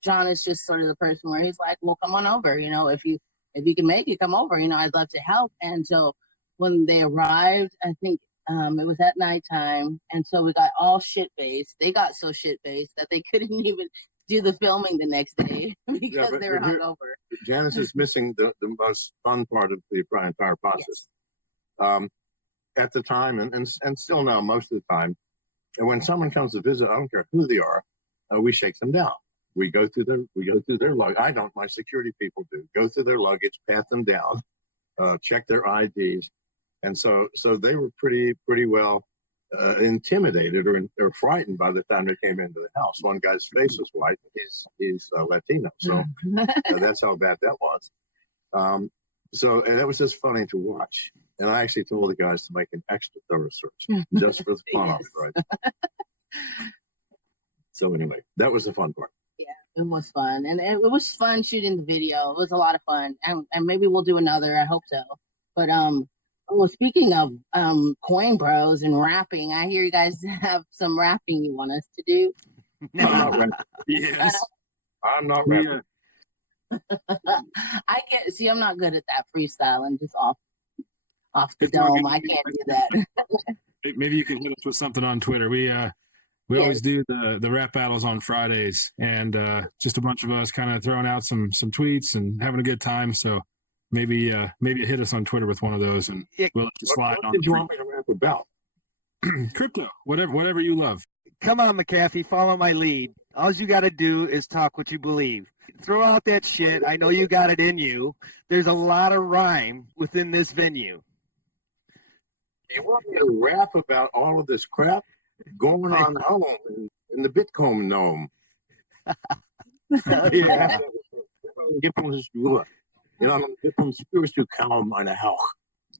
John is just sort of the person where he's like, "Well, come on over. If you can make it, come over. I'd love to help." And so when they arrived, I think it was at nighttime, and so we got all shit-faced. They got so shit-faced that they couldn't even do the filming the next day because they were hungover. Janice is missing the most fun part of the entire process. Yes. At the time, and still now, most of the time, and when someone comes to visit, I don't care who they are, we shake them down. We go through their luggage. I don't. My security people do. Go through their luggage, pat them down, check their IDs. And so they were pretty well intimidated or frightened by the time they came into the house. One guy's face was white. He's Latino, so that's how bad that was. And it was just funny to watch. And I actually told the guys to make an extra thorough search just for the fun of it, right? So anyway, that was the fun part. Yeah, it was fun, and it was fun shooting the video. It was a lot of fun, and maybe we'll do another. I hope so. But well, speaking of Coin Bros and rapping, I hear you guys have some rapping you want us to do. I'm not rapping. Yes. I'm not rapping. I'm not good at that freestyling, just off the dome. I can't do that. Maybe you can hit us with something on Twitter. We always do the rap battles on Fridays, and just a bunch of us kind of throwing out some tweets and having a good time. So maybe hit us on Twitter with one of those, and we'll let you slide on. What did you want me to rap about? Crypto, whatever you love. Come on, McAfee, follow my lead. All you got to do is talk what you believe. Throw out that shit. I know you got it in you. There's a lot of rhyme within this venue. You want me to rap about all of this crap going on home in the Bitcoin gnome? Yeah. Gib uns Ruhe. Gib uns spürst du kaum eine Hauch.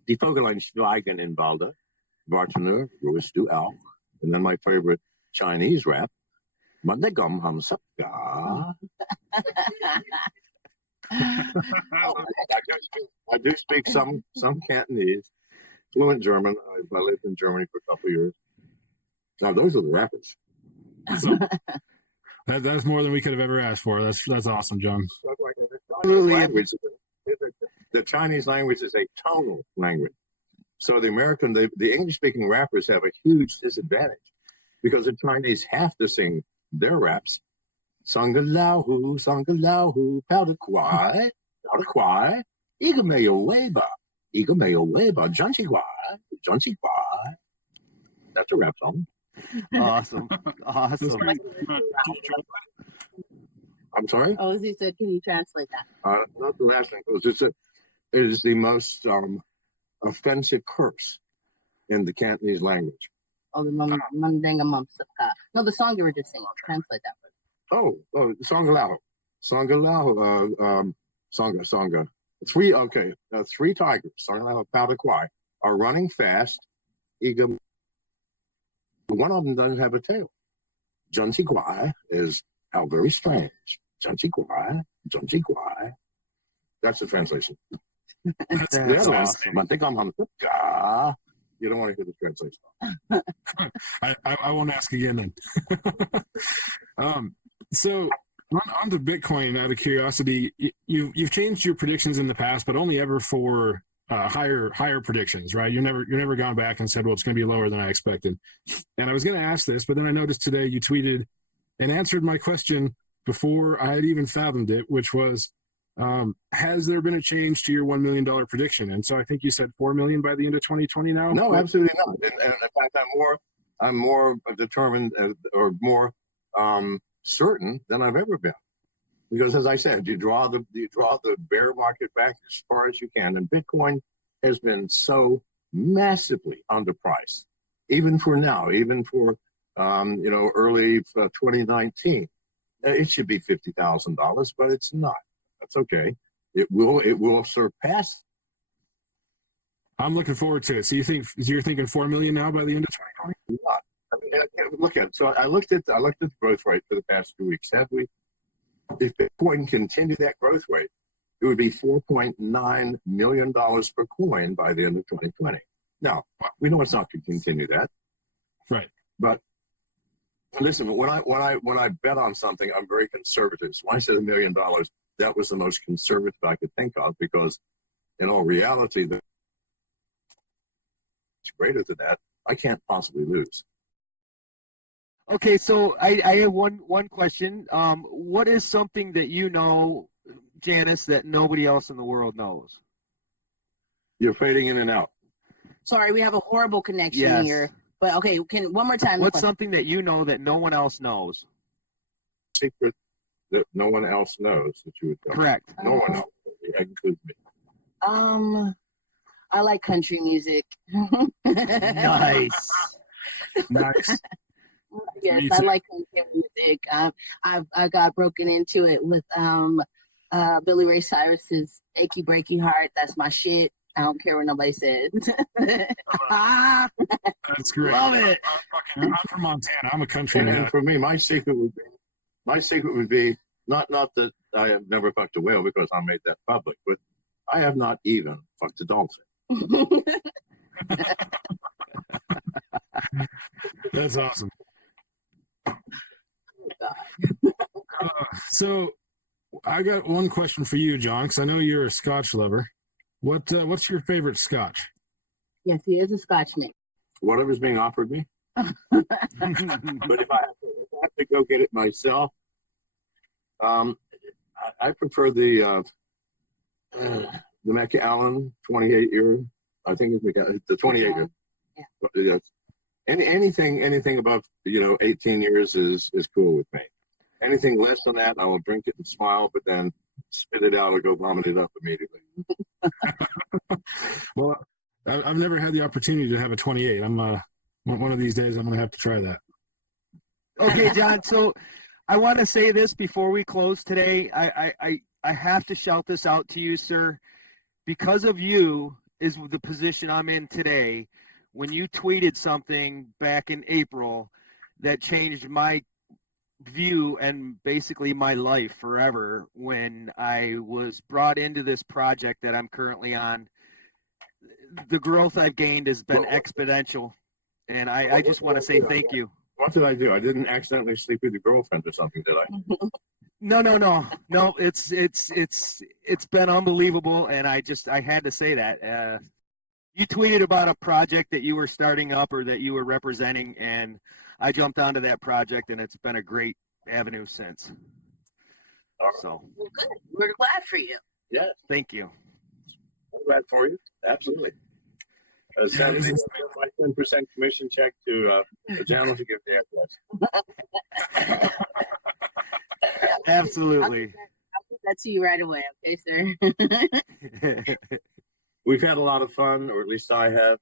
Die Vögelein schweigen in Walde. Warte nur, ruhest du auch. And then my favorite Chinese rap. Madegam hamsapka. I do speak some Cantonese, fluent German. I lived in Germany for a couple of years. Now those are the rappers. So, that's more than we could have ever asked for. That's awesome, John. The Chinese language is a tonal language. So the English-speaking rappers have a huge disadvantage because the Chinese have to sing their raps. Sanga lao hu, powder kwai, iga meyo weba, junchi kwai. That's a rap song. Awesome. I'm sorry? Oh, as he said, can you translate that? Not the last thing, because it is the most offensive curse in the Cantonese language. Oh, the Mandanga Mumsaka. No, the song you were just singing. Translate that. Oh, Songa Lao. Songa. Three tigers, Songa Lao, Powder Kwai, are running fast. One of them doesn't have a tail. Junchi Kwai is how very strange. Junchi Kwai. That's the translation. That's awesome. I think I'm on the. You don't want to hear the translation. I won't ask again then. So on to Bitcoin, out of curiosity, you've changed your predictions in the past, but only ever for higher predictions, right? You're never gone back and said, well, it's going to be lower than I expected. And I was going to ask this, but then I noticed today you tweeted and answered my question before I had even fathomed it, which was, has there been a change to your $1 million prediction? And so I think you said 4 million by the end of 2020 now. No, absolutely not. And in fact, I'm more determined or more certain than I've ever been, because as I said, you draw the bear market back as far as you can, and Bitcoin has been so massively underpriced, even for now, even for early 2019. It should be $50,000, but it's not. That's okay. It will surpass. I'm looking forward to it. So you're thinking 4 million now by the end of 2020? Not. I mean, look at it. So I looked at the growth rate for the past 2 weeks. If Bitcoin continued that growth rate, it would be $4.9 million per coin by the end of 2020. Now, we know it's not going to continue that, right? But listen, when I bet on something, I'm very conservative. So when I said $1 million, that was the most conservative I could think of, because in all reality, it's greater than that. I can't possibly lose. Okay, so I have one question. What is something that you know, Janice, that nobody else in the world knows? You're fading in and out. Sorry, we have a horrible connection here. But okay, one more time. What's something that you know that no one else knows? Secret that no one else knows that you would tell. Correct. No one else, includes me. I like country music. Nice. Yes, I like country music. I got broken into it with Billy Ray Cyrus's "Achy Breaky Heart." That's my shit. I don't care what nobody says. That's great. Love it. I'm from Montana. I'm a country man. And for me, my secret would be not that I have never fucked a whale, because I made that public, but I have not even fucked a dolphin. That's awesome. So I got one question for you, John, because I know you're a Scotch lover. What's your favorite Scotch? Yes, he is a Scotchman. Whatever's being offered me. But if I have to go get it myself, I prefer the Macallan 28 year. I think it's the 28 year. Yeah. Anything above 18 years is cool with me. Anything less than that, I will drink it and smile, but then spit it out or go vomit it up immediately. Well, I've never had the opportunity to have a 28. I'm one of these days I'm going to have to try that. Okay, John. So I want to say this before we close today. I have to shout this out to you, sir. Because of you is the position I'm in today. When you tweeted something back in April that changed my view and basically my life forever when I was brought into this project that I'm currently on. The growth I've gained has been exponential, and I just want to say thank you. What did I do? I didn't accidentally sleep with your girlfriend or something, did I? No. It's been unbelievable, and I had to say that. You tweeted about a project that you were starting up or that you were representing, and I jumped onto that project, and it's been a great avenue since. So, Well, good. We're glad for you. Yeah, thank you. I'm glad for you. Absolutely. Saturday, my 10% commission check to Janice to give the address. Absolutely. I'll put that to you right away, okay, sir? We've had a lot of fun, or at least I have,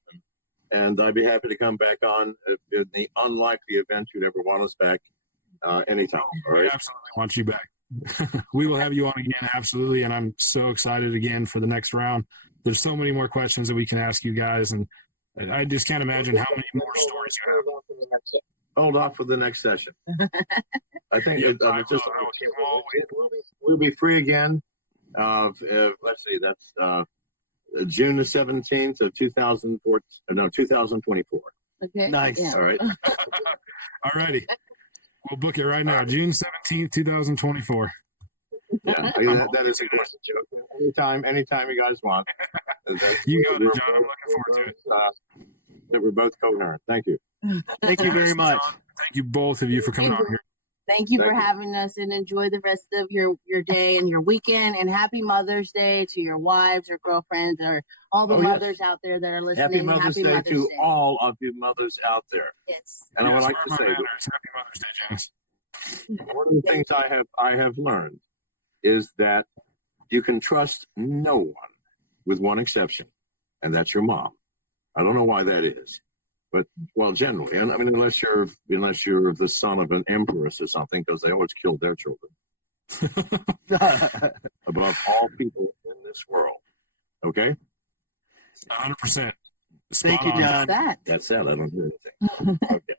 and I'd be happy to come back on in the unlikely event you'd ever want us back anytime. All right? We absolutely want you back. We will have you on again, absolutely, and I'm so excited again for the next round. There's so many more questions that we can ask you guys, and I just can't imagine how many more stories you have. Hold off for the next session. I think we'll be free again. Let's see, that's June the 17th of 2024. Okay. Nice. Yeah. All right. All righty. We'll book it right now, June 17th, 2024. Yeah, that is a joke. Anytime you guys want. You got it, John. I'm looking forward to it. That we're both coherent. Thank you. Thank you very much. Thank you, both of you, for coming on here. Thank you for having us, and enjoy the rest of your day and your weekend. And happy Mother's Day to your wives or girlfriends or all the mothers out there that are listening. Happy Mother's Day to all of you mothers out there. Yes. And I would like to say, Happy Mother's Day, Janice. one of the things I have learned is that you can trust no one, with one exception, and that's your mom. I don't know why that is, but well, generally, I mean, unless you're the son of an empress or something, because they always kill their children above all people in this world. Okay. 100%. Thank you, John. That's that. I don't do anything. Okay.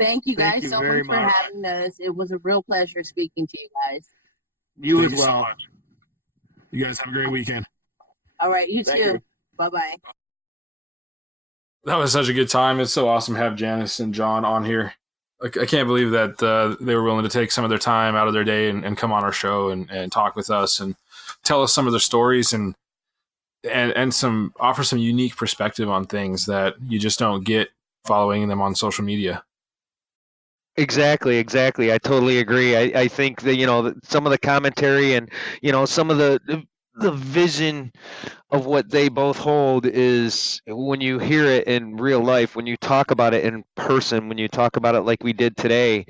Thank you Thank guys you so very much for much. having us. It was a real pleasure speaking to you guys. You Thank as you so well. much. You guys have a great weekend. All right, you Thank too. you. Bye-bye. That was such a good time. It's so awesome to have Janice and John on here. I can't believe that they were willing to take some of their time out of their day and come on our show and talk with us and tell us some of their stories and offer some unique perspective on things that you just don't get following them on social media. Exactly. I totally agree. I think that, some of the commentary and, some of the vision of what they both hold is, when you hear it in real life, when you talk about it in person, when you talk about it like we did today,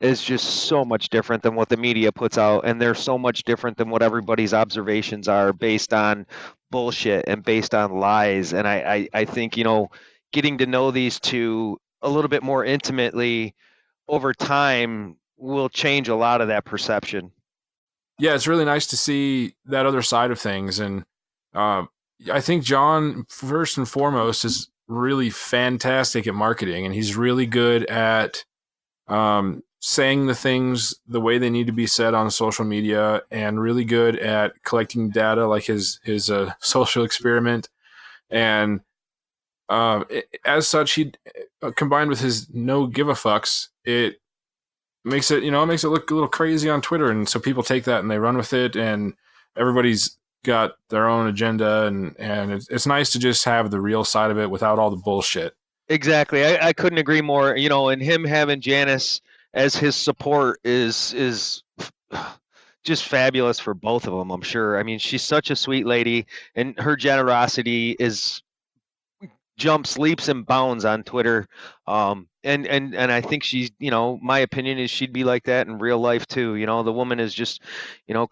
is just so much different than what the media puts out. And they're so much different than what everybody's observations are, based on bullshit and based on lies. And I think, getting to know these two a little bit more intimately over time will change a lot of that perception. Yeah, it's really nice to see that other side of things. And I think John, first and foremost, is really fantastic at marketing, and he's really good at saying the things the way they need to be said on social media, and really good at collecting data, like his social experiment. And as such, he combined with his no give a fucks, it makes it look a little crazy on Twitter, and so people take that and they run with it, and everybody's got their own agenda, and it's nice to just have the real side of it without all the bullshit. Exactly. I couldn't agree more. And him having Janice as his support is just fabulous for both of them, I'm sure. I mean, she's such a sweet lady, and her generosity jumps leaps and bounds on Twitter. And I think she's, my opinion is she'd be like that in real life too. The woman is just,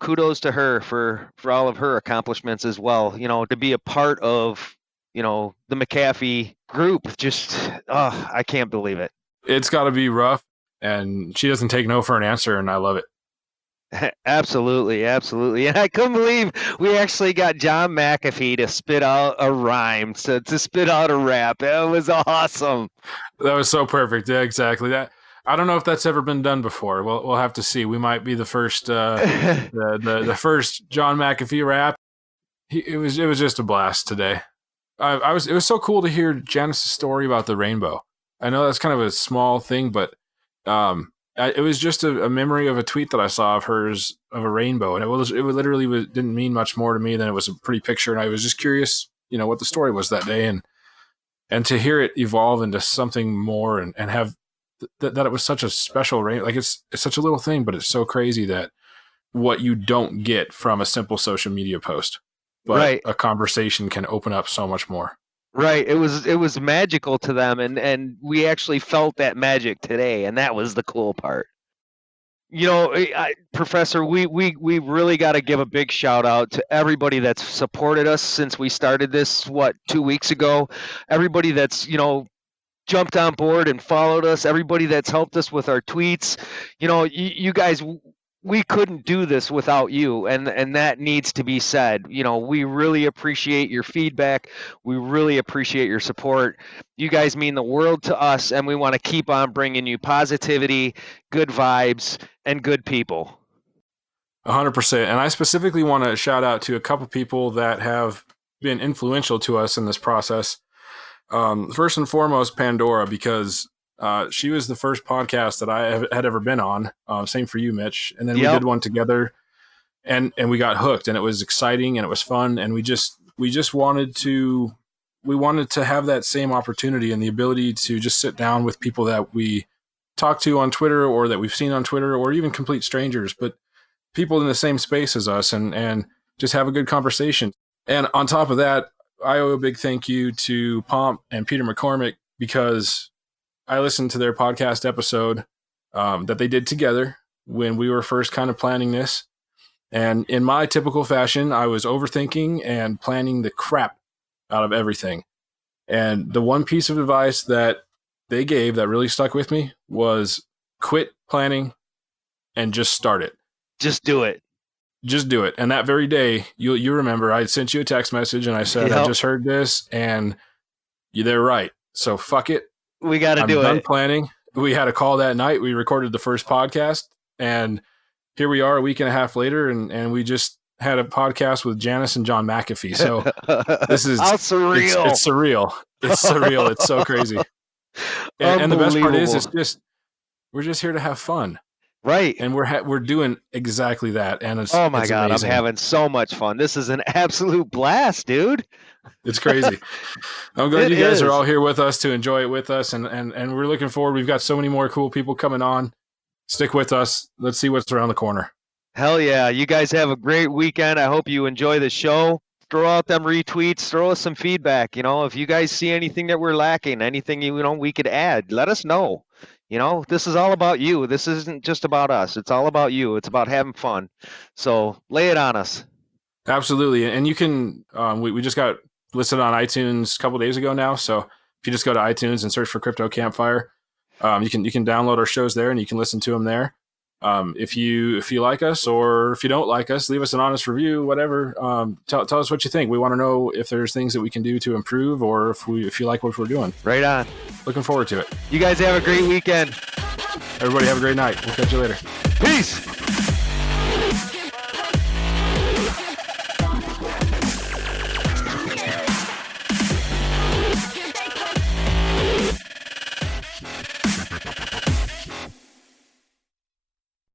kudos to her for all of her accomplishments as well. To be a part of, the McAfee group, just, I can't believe it. It's got to be rough, and she doesn't take no for an answer, and I love it. Absolutely. And I couldn't believe we actually got John McAfee to spit out a rhyme, to spit out a rap. It was awesome. That was so perfect. Yeah, exactly. I don't know if that's ever been done before. We'll have to see. We might be the first the first John McAfee rap. It was just a blast today. It was so cool to hear Janice's story about the rainbow. I know that's kind of a small thing, but it was just a memory of a tweet that I saw of hers of a rainbow, and it literally didn't mean much more to me than it was a pretty picture, and I was just curious, what the story was that day, and to hear it evolve into something more, and have that it was such a special rain. Like it's such a little thing, but it's so crazy that what you don't get from a simple social media post, but Right. a conversation can open up so much more. Right. It was magical to them, and we actually felt that magic today, and that was the cool part. Professor, we really got to give a big shout out to everybody that's supported us since we started this 2 weeks ago. Everybody that's jumped on board and followed us. Everybody that's helped us with our tweets. You guys. We couldn't do this without you, and that needs to be said. We really appreciate your feedback. We really appreciate your support. You guys mean the world to us, and we want to keep on bringing you positivity, good vibes, and good people. 100%. And I specifically want to shout out to a couple people that have been influential to us in this process. First and foremost, Pandora, because she was the first podcast that I had ever been on. Same for you, Mitch. And then we did one together, and we got hooked, and it was exciting and it was fun. And we just wanted to have that same opportunity and the ability to just sit down with people that we talk to on Twitter or that we've seen on Twitter, or even complete strangers, but people in the same space as us, and just have a good conversation. And on top of that, I owe a big thank you to Pomp and Peter McCormick, because I listened to their podcast episode that they did together when we were first kind of planning this. And in my typical fashion, I was overthinking and planning the crap out of everything. And the one piece of advice that they gave that really stuck with me was quit planning and just start it. Just do it. Just do it. And that very day, you remember, I sent you a text message and I said, I just heard this and they're right. So fuck it. We got to do I'm done it. planning. We had a call that night. We recorded the first podcast, and here we are a week and a half later, and we just had a podcast with Janice and John McAfee. So this is how surreal. It's surreal. It's surreal. It's so crazy. And the best part is, we're just here to have fun. Right. And we're doing exactly that. And it's oh my it's God, amazing. I'm having so much fun. This is an absolute blast, dude. It's crazy. I'm glad you guys are all here with us to enjoy it with us. And we're looking forward. We've got so many more cool people coming on. Stick with us. Let's see what's around the corner. Hell yeah. You guys have a great weekend. I hope you enjoy the show. Throw out them retweets. Throw us some feedback. If you guys see anything that we're lacking, anything, we could add, let us know. This is all about you. This isn't just about us. It's all about you. It's about having fun. So lay it on us. Absolutely. And you can, we just got listed on iTunes a couple days ago now. So if you just go to iTunes and search for Crypto Campfire, you can download our shows there and you can listen to them there. If you like us, or if you don't like us, leave us an honest review, whatever. Tell us what you think. We want to know if there's things that we can do to improve, or if you like what we're doing. Right on. Looking forward to it. You guys have a great weekend. Everybody have a great night. We'll catch you later. Peace.